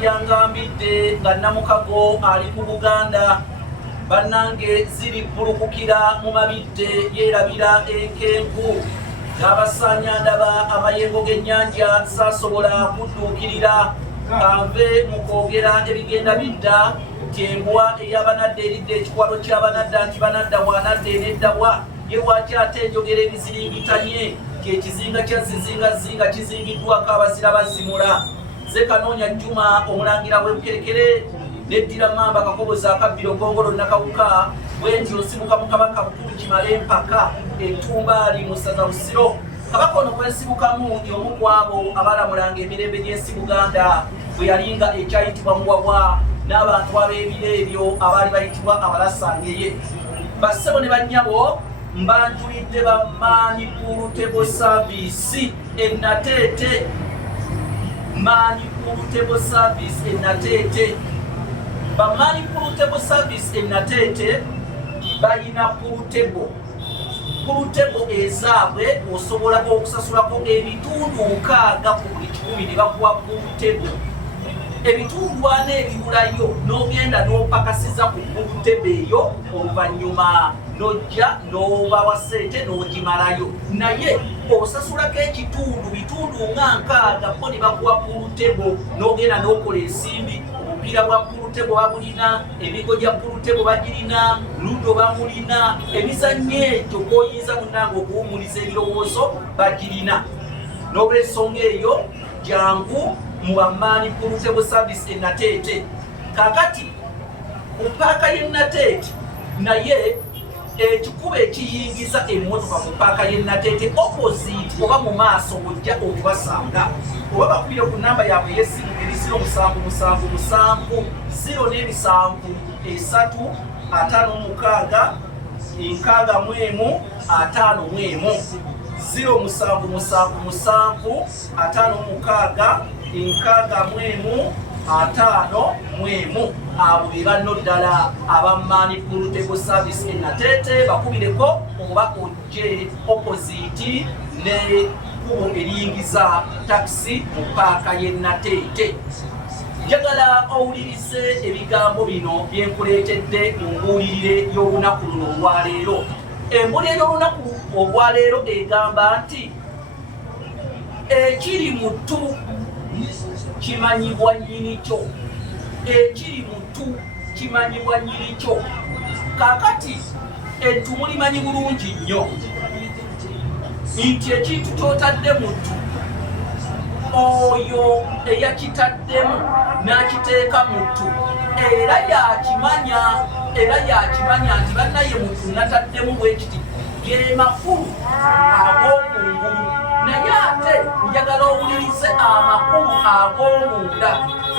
Yangambidde nga Namukago ali ku Buganda bannange ziri bulukukira mu mabidde yeerabira enkenku n'abasanyandaba amayengo g'ennyanja saasobola kudduukirira kanve mu kwogera ebigenda bidda tyembwa ey'abanadda eridde ekikwalo ky'abanadda nti banadda bwanadda eneddabwa ye lwaki ate enjogera ebiziringitanye kyekizinga kya zizingazinga kizingiddwako abazira bazimula ze Kanoonya Juma omulangira w'Ebukerekere neddira Mamba Kakobozi akabbiro Gongolo Nakawuka bwenti osibuka mu Kabaka Bukulu Kimale mpaka Entumbaali mu ssaza Busiro Kabaka ono kwesibukamu y'omu ku abo abalamulanga emirembe gy'ensi Buganda bwe yalinga ekyayitibwa Muwabwa n'abantu ab'ebiro ebyo abaali bayitibwa abalasangeye bassebo ne bannyabo mbanjulidde ba Manipulable Service Nateete Manipulable Service Nateete ba Manipulable Service Nateete bayina pulutebo ezaabwe osobola okusasulako ebitundu 6 ku buli 10 ne bakuwa pulutebo ebitundu 4 ebibulayo n'ogenda n'opakasiza ku pulutebo eyo oluvannyuma nojja n'obawa ssente n'ogimalayo naye osasulako bitundu nga 6 bo ne bakuwa pulutebo n'ogenda n'okola ensimbi omupiira bwa pulutebo babulina emigo gya pulutebo bagirina ludo bamulina emizannyo egyo g'oyinza munnange okuwumuliza ebirowoozo bagirina n'olw'ensonga eyo jangu mu ba Manipulable Service Nateete kakati ku paaka y'e Nateete naye ekikuba ekiyingiza emmotoka mu paaka y'e Nateete opposite oba mu maaso ojja okubasanga oba bakubire ku namba yaabwe y'essimu eri 0777 0 3 56 51 0777 abo be banno ddala aba Manipulable Service Nateete bakubireko oba ojje opposite ne kubo eriyingiza taxi mu paaka y'e Nateete. Njagala owulirize ebigambo bino byenkuleetedde mu mbuulirire y'olunaku luno olwaleero. Embuulire y'olunaku olwaleero egamba nti ekiri mu ttu kimanyibwa nnyini kyo. Ekiri mu ttu kimanyibwa nnyini kyo. Kaakati ettu mulimanyi bulungi nnyo nti ekintu ky'otadde mu ttu oyo eyakitaddemu n'akiteeka mu ttu era yakimanya nti bannaye mu ttu nataddemu bwe kiti ge makulu ag'okungulu naye ate njagala owulirize amakulu ag'omunda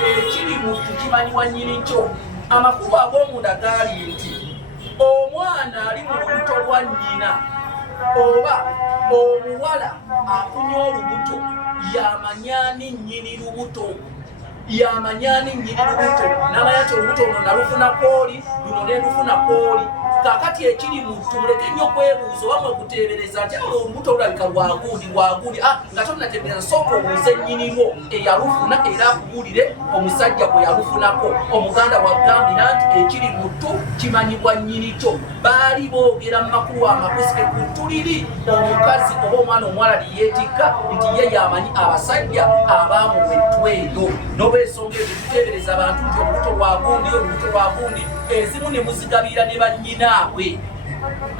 ekiri mu ttu kimanyibwa nnyini kyo. Amakulu ag'omunda gaali nti omwana ali mu lubuto lwa nnyina oba omuwala afunye olubuto yamanyani nnyini lubuto n'amanya ti olubuto luno nalufuna kooli luno nelufuna kooli. Kakati ekiri mu ttu muleke nnyo kwebuuza oba mwekuteebereza nti olubuto lulabika lwagundi nga tonnategeeza sooka obuuze nnyinirwo eyalufuna era akubuulire omusajja gwe yalufunako. Omuganda bw'agambira nti ekiri mu ttu kimanyibwa nnyini kyo. Baali boogera mu makulu amakusike ku ttu liri omukazi oba omwana omuwala liyeetikka nti ye yamanyi abasajja abaamuwa ettu eyo. N'olw'ensonga eyo tuteebereza abantu nti olubuto lwagundi ezimu ne muzigabira ne bannyinaabwe.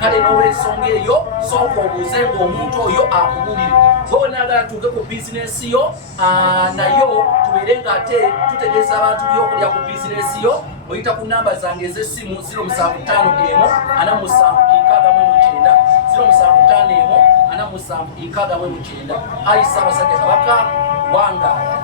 Kale n'olw'ensonga eyo sooka obuuze ng'omuntu oyo akubuulire. Bwe naagala tuuke ku bizinesi yo nayo tubeere ng'ate tutegeeza abantu byokulya ku bizinesi yo. Oyita ku namba zange ez'essimu 0751 47 09 0751 47 09. Ayi Ssaabasajja Kabaka wangaala.